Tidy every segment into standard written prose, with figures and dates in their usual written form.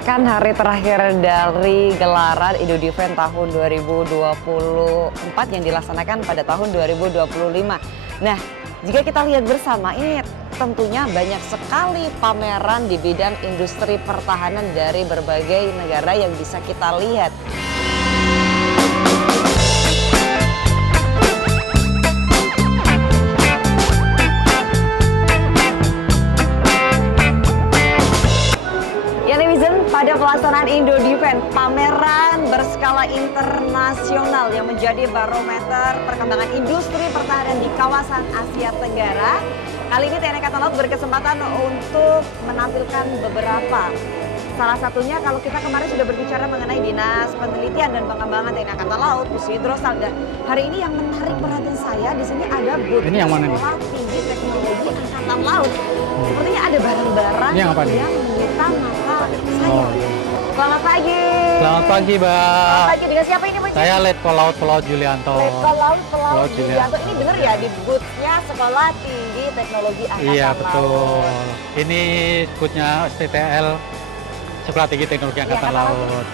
Pekan hari terakhir dari gelaran Indo Defense tahun 2024 yang dilaksanakan pada tahun 2025. Nah, jika kita lihat bersama, ini tentunya banyak sekali pameran di bidang industri pertahanan dari berbagai negara yang bisa kita lihat. Pada pelaksanaan Indo Defense, pameran berskala internasional yang menjadi barometer perkembangan industri pertahanan di kawasan Asia Tenggara. Kali ini TNI Angkatan Laut berkesempatan untuk menampilkan beberapa. Salah satunya kalau kita kemarin sudah berbicara mengenai Dinas Penelitian dan Pengembangan TNI Angkatan Laut, Pusidrosal. Dan hari ini yang menarik perhatian saya, di sini ada booth Sekolah Tinggi Teknologi Angkatan Laut. Sepertinya ada barang-barang yang menyita mata saya. Selamat pagi. Selamat pagi, Mbak. Selamat pagi. Dengan siapa ini, Pak? Saya Letkol Laut Pelaut Julianto. Letkol Laut Pelaut Julianto. Ini benar ya di booth-nya Sekolah Tinggi Teknologi Angkatan Laut? Iya, betul. Ini booth-nya STTL, Sekolah Tinggi Teknologi Angkatan Laut.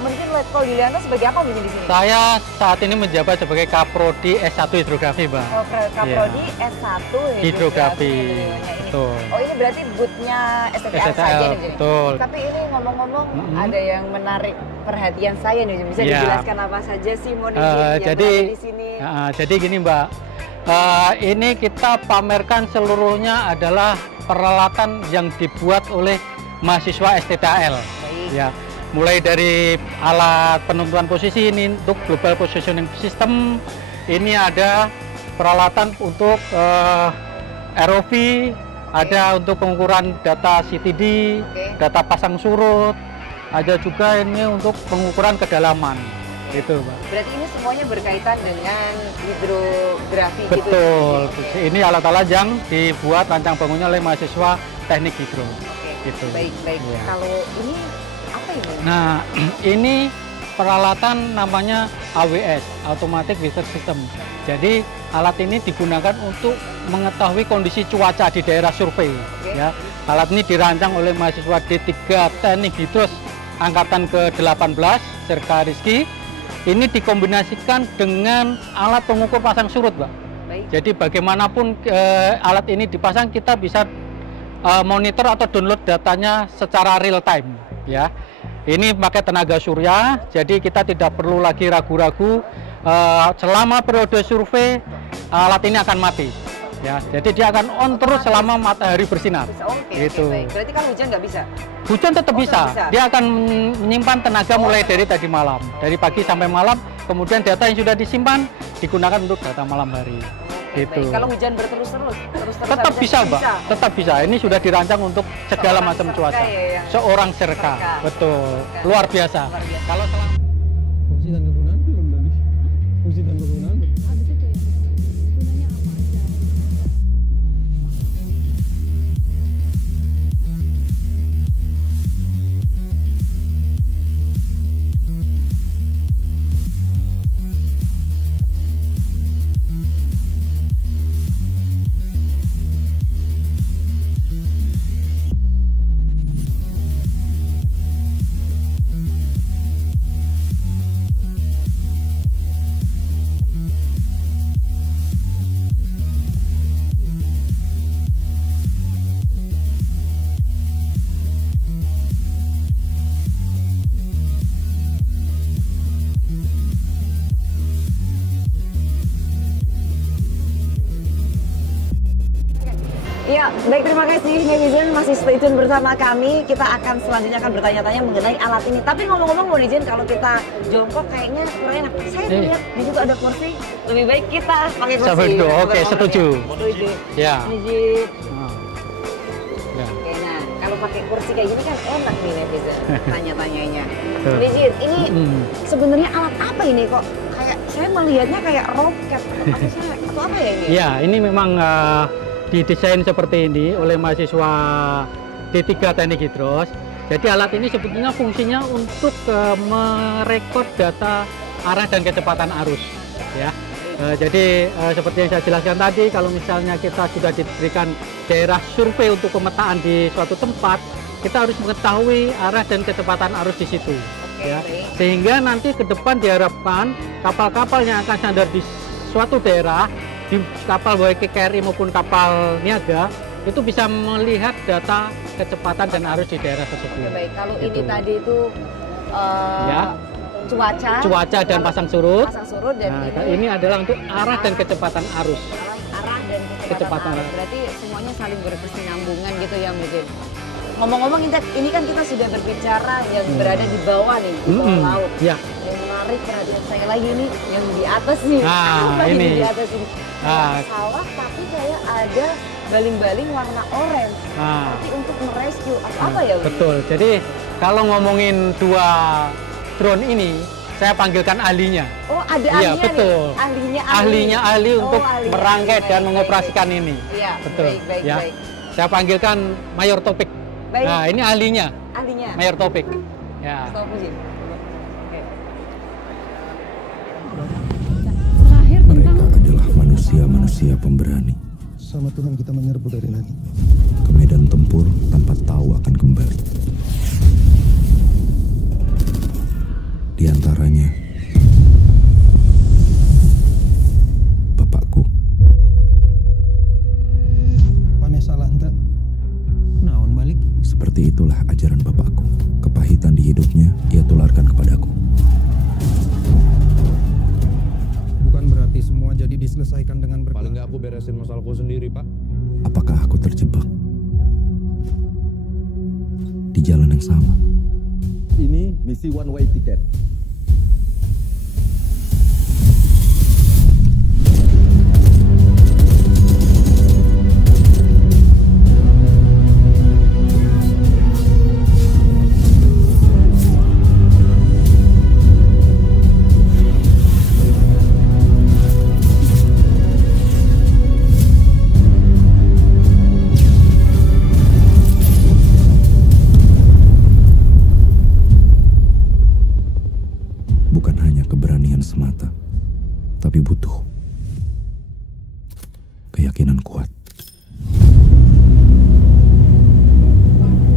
Mungkin Letkol Julianto sebagai apa mungkin di sini? Saya saat ini menjabat sebagai Kaprodi S1 Hidrografi, Mbak. Oh, Kaprodi S1 Hidrografi. Betul. Oh, ini berarti booth-nya STTL saja nih. Betul. Tapi ini ngomong-ngomong ada yang menarik perhatian saya nih. Bisa dijelaskan apa saja sih yang ada di sini? Jadi gini, Mbak. Ini kita pamerkan seluruhnya adalah peralatan yang dibuat oleh mahasiswa STTL. Ya, mulai dari alat penentuan posisi ini untuk global positioning system, ini ada peralatan untuk ROV, ada untuk pengukuran data CTD, data pasang surut, ada juga ini untuk pengukuran kedalaman. Gitu, Mbak. Berarti ini semuanya berkaitan dengan hidrografi. Betul. Gitu. Ini alat-alat yang dibuat rancang bangunnya oleh mahasiswa teknik hidro. Gitu. Baik. Ya. Kalau ini apa ini? Nah, ini peralatan namanya AWS, Automatic Weather System. Jadi alat ini digunakan untuk mengetahui kondisi cuaca di daerah survei. Ya, alat ini dirancang oleh mahasiswa D3 Teknik Hidros Angkatan ke-18, Serka Rizky. Ini dikombinasikan dengan alat pengukur pasang surut, Mbak. Baik. Jadi bagaimanapun alat ini dipasang, kita bisa monitor atau download datanya secara real time. Ya, ini pakai tenaga surya, jadi kita tidak perlu lagi ragu-ragu. Selama periode survei, alat ini akan mati. Ya, jadi dia akan on terus selama matahari bersinar. Gitu. Berarti kalau hujan nggak bisa? Hujan tetap bisa. Dia akan menyimpan tenaga mulai dari tadi malam, dari pagi sampai malam. Kemudian data yang sudah disimpan digunakan untuk data malam hari. Gitu. Kalau hujan berterus-terus, tetap bisa, Mbak. Tetap bisa. Ini sudah dirancang untuk segala macam cuaca. Seorang serka, betul. Luar biasa. Kalau fungsi dan kegunaan belum lagi. Fungsi dan kegunaan. Ya, baik, terima kasih netizen masih stay tune bersama kami. Kita akan selanjutnya bertanya-tanya mengenai alat ini. Tapi ngomong-ngomong netizen, kalau kita jongkok kayaknya kurang enak. Saya lihat di situ ada kursi. Lebih baik kita pakai kursi. Oke, setuju. Ya. Oke, nah kalau pakai kursi kayak gini kan enak nih netizen tanya-tanyanya. Netizen, ini sebenarnya alat apa ini kok? Kayak saya melihatnya kayak roket atau apa ya ini? Ya, ini memang didesain seperti ini oleh mahasiswa D3 Teknik Hidros. Jadi alat ini sebetulnya fungsinya untuk merekod data arah dan kecepatan arus. Ya, jadi seperti yang saya jelaskan tadi, kalau misalnya kita sudah diberikan daerah survei untuk pemetaan di suatu tempat, kita harus mengetahui arah dan kecepatan arus di situ. Ya. Sehingga nanti ke depan diharapkan kapal-kapal yang akan sandar di suatu daerah, di kapal baik KRI maupun kapal niaga, itu bisa melihat data kecepatan dan arus di daerah tersebut. Baik, kalau ini tadi itu ya. Cuaca dan pasang surut. Dan ini adalah untuk arah dan kecepatan arus. Arah dan kecepatan arus. Berarti semuanya saling berkesinambungan gitu ya mungkin. Ngomong-ngomong ini kan kita sudah berbicara yang berada di bawah nih, di bawah laut. Ya. Yang menarik perhatian saya lagi nih, yang di atas nih. Apa ini di atas ini? Pesawat tapi kayak ada baling-baling warna orange. Tapi untuk merescue apa ya? Betul. Jadi kalau ngomongin dua drone ini, saya panggilkan ahlinya. Oh, ada ahlinya. Iya, betul. Nih. Ahlinya untuk merangkai dan mengoperasikan ini. Iya, betul. Baik. Saya panggilkan Mayor Topik. Baik. Nah, ini ahlinya. Mayor Topik. Ya. Mereka adalah manusia-manusia pemberani. Sama Tuhan kita menyerbu dari langit. Ke medan tempur tanpa tahu akan kembali. Di antaranya bapakku. Pane salah ente. Naon balik? Seperti itulah ajaran bapakku. Kepahitan di hidupnya ia tularkan kepadaku. Bukan berarti semua jadi diselesaikan dengan paling nggak aku beresin masalahku sendiri, Pak. Apakah aku terjebak di jalan yang sama? Ini misi one way ticket. Semata, tapi butuh keyakinan kuat.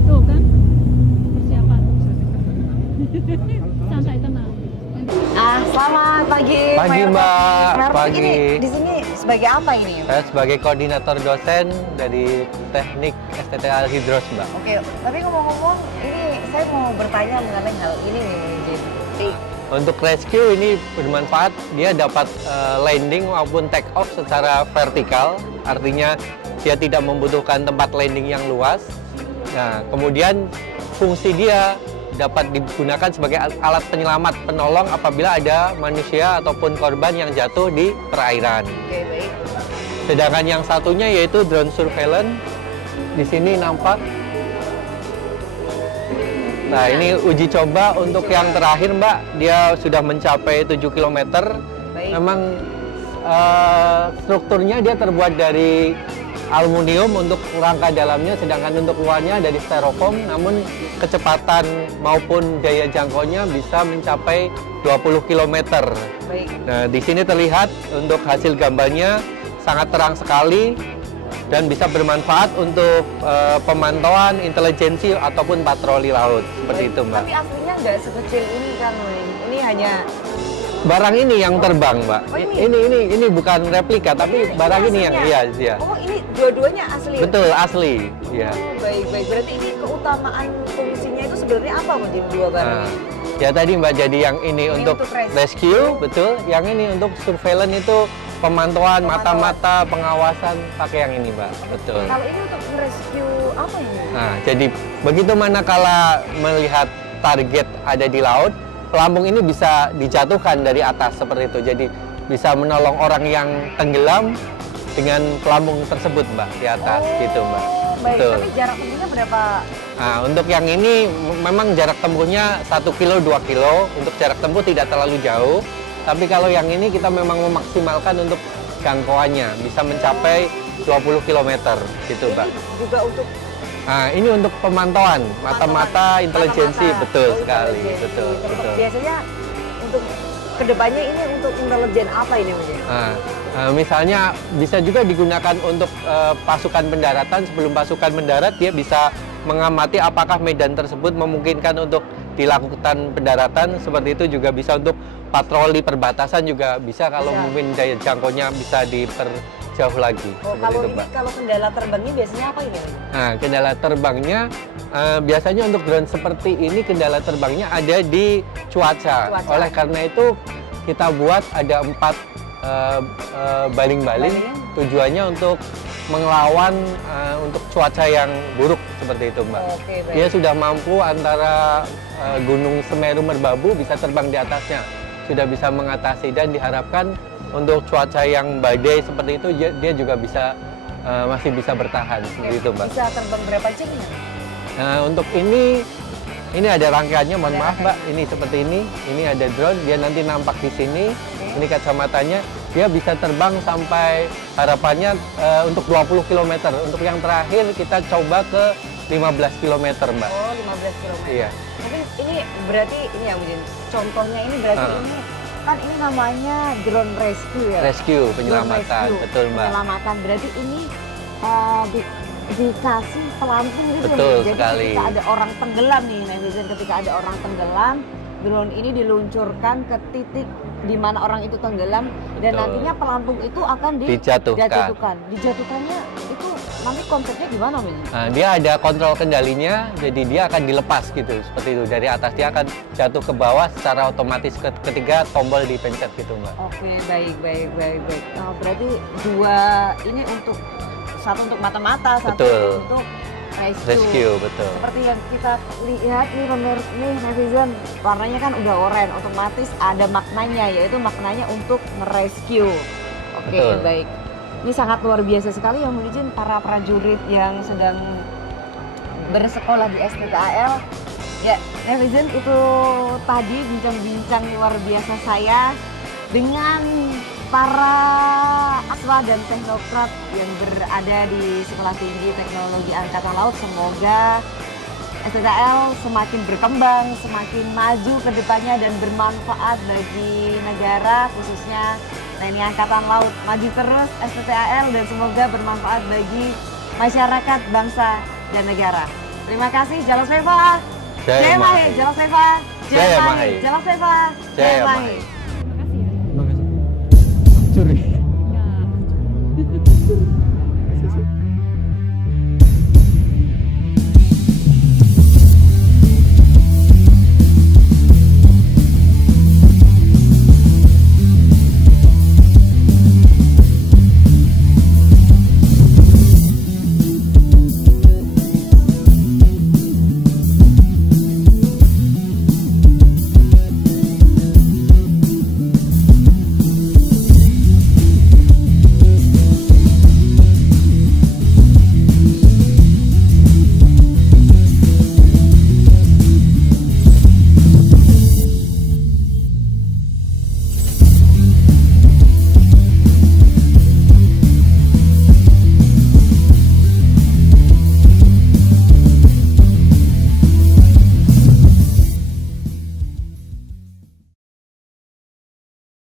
Tuh kan, persiapan. Santai tenang. Selamat pagi. Pagi Mbak. Pagi. Ini di sini sebagai apa ini? Saya sebagai koordinator dosen dari Teknik STTA Hidros, Mbak. Oke, tapi ngomong-ngomong, ini saya mau bertanya mengenai hal ini nih mungkin. Untuk rescue ini bermanfaat, dia dapat landing maupun take off secara vertikal, artinya dia tidak membutuhkan tempat landing yang luas. Nah, kemudian fungsi dia dapat digunakan sebagai alat penyelamat penolong apabila ada manusia ataupun korban yang jatuh di perairan. Oke, baik. Sedangkan yang satunya yaitu drone surveillance. Di sini nampak. Nah, ini uji coba untuk yang terakhir, Mbak. Dia sudah mencapai 7 km. Baik. Memang strukturnya dia terbuat dari aluminium untuk rangka dalamnya, sedangkan untuk luarnya dari styrofoam. Namun kecepatan maupun daya jangkaunya bisa mencapai 20 km. Baik. Nah, di sini terlihat untuk hasil gambarnya sangat terang sekali dan bisa bermanfaat untuk pemantauan intelijensi ataupun patroli laut seperti itu, Mbak. Tapi aslinya nggak sekecil ini kan, ini hanya barang ini yang terbang, Mbak. Oh, ini bukan replika, tapi barang ini yang iya. Oh, ini dua-duanya asli. Betul, asli. Ya. Oh, baik. Berarti ini keutamaan fungsinya itu sebenarnya apa menjadi dua barang ini? Ya tadi, Mbak, jadi yang ini untuk rescue, betul. Yang ini untuk surveillance itu pemantauan mata-mata, pengawasan pakai yang ini, Mbak. Betul. Kalau ini untuk rescue apa ini? Nah, jadi begitu manakala melihat target ada di laut, pelampung ini bisa dijatuhkan dari atas seperti itu. Jadi bisa menolong orang yang tenggelam dengan pelampung tersebut, Mbak, di atas gitu, Mbak. Baik, betul. Tapi jarak tempuhnya berapa? Nah, untuk yang ini memang jarak tempuhnya 1 kilo, 2 kilo. Untuk jarak tempuh tidak terlalu jauh. Tapi kalau yang ini kita memang memaksimalkan untuk jangkauannya bisa mencapai 20 km gitu, Mbak. Juga untuk ini untuk pemantauan mata-mata intelijensi, betul sekali, betul. Biasanya untuk kedepannya ini untuk intelijen apa ini, Mas? Misalnya bisa juga digunakan untuk pasukan pendaratan. Sebelum pasukan mendarat dia bisa mengamati apakah medan tersebut memungkinkan untuk dilakukan pendaratan. Seperti itu juga bisa untuk patroli perbatasan juga bisa kalau mungkin daya jangkaunya bisa diperjauh lagi. Oh, kalau itu, ini kalau kendala terbangnya biasanya apa ini? Nah, kendala terbangnya biasanya untuk drone seperti ini kendala terbangnya ada di cuaca. Oleh karena itu kita buat ada 4 baling-baling, tujuannya untuk melawan untuk cuaca yang buruk seperti itu, Mbak. Oke, baik. Dia sudah mampu antara Gunung Semeru Merbabu bisa terbang di atasnya, sudah bisa mengatasi, dan diharapkan untuk cuaca yang badai seperti itu dia juga bisa masih bisa bertahan seperti itu, Mbak. Bisa terbang berapa jam ya? Untuk ini ada rangkaiannya, mohon maaf Mbak, ini seperti ini ada drone, dia nanti nampak di sini, ini kacamatanya, dia bisa terbang sampai harapannya untuk 20 km, untuk yang terakhir kita coba ke 15 km Mbak. Oh, 15 km. Iya. Tapi ini berarti, ini ya mungkin, contohnya ini berarti ini, kan ini namanya drone rescue ya? Rescue, penyelamatan, betul Mbak. Penyelamatan, berarti ini dikasih pelampung gitu. Betul Jadi sekali. ketika ada orang tenggelam nih, netizen, ketika ada orang tenggelam, drone ini diluncurkan ke titik di mana orang itu tenggelam, dan nantinya pelampung itu akan dijatuhkan. Dijatuhkannya itu nanti konsepnya gimana, Min? Nah, dia ada kontrol kendalinya, jadi dia akan dilepas gitu, seperti itu. Dari atas dia akan jatuh ke bawah secara otomatis ketika tombol dipencet gitu, Mbak. Oke, baik. Nah, berarti dua ini satu untuk mata-mata, satu untuk rescue, betul. Seperti yang kita lihat nih netizen, warnanya kan udah oranye, otomatis ada maknanya, yaitu maknanya untuk merescue. Oke, baik. Ini sangat luar biasa sekali ya, mungkin para prajurit yang sedang bersekolah di STTAL. Ya, netizen, itu tadi bincang-bincang luar biasa saya dengan para aswa dan teknokrat yang berada di Sekolah Tinggi Teknologi Angkatan Laut. Semoga STTAL semakin berkembang, semakin maju ke depannya dan bermanfaat bagi negara, khususnya TNI Angkatan Laut. Maju terus STTAL dan semoga bermanfaat bagi masyarakat, bangsa, dan negara. Terima kasih, Jala Seva. Jaya Mahe, Jala Seva. Jaya Mahe, Jala Seva. Jaya Mahe.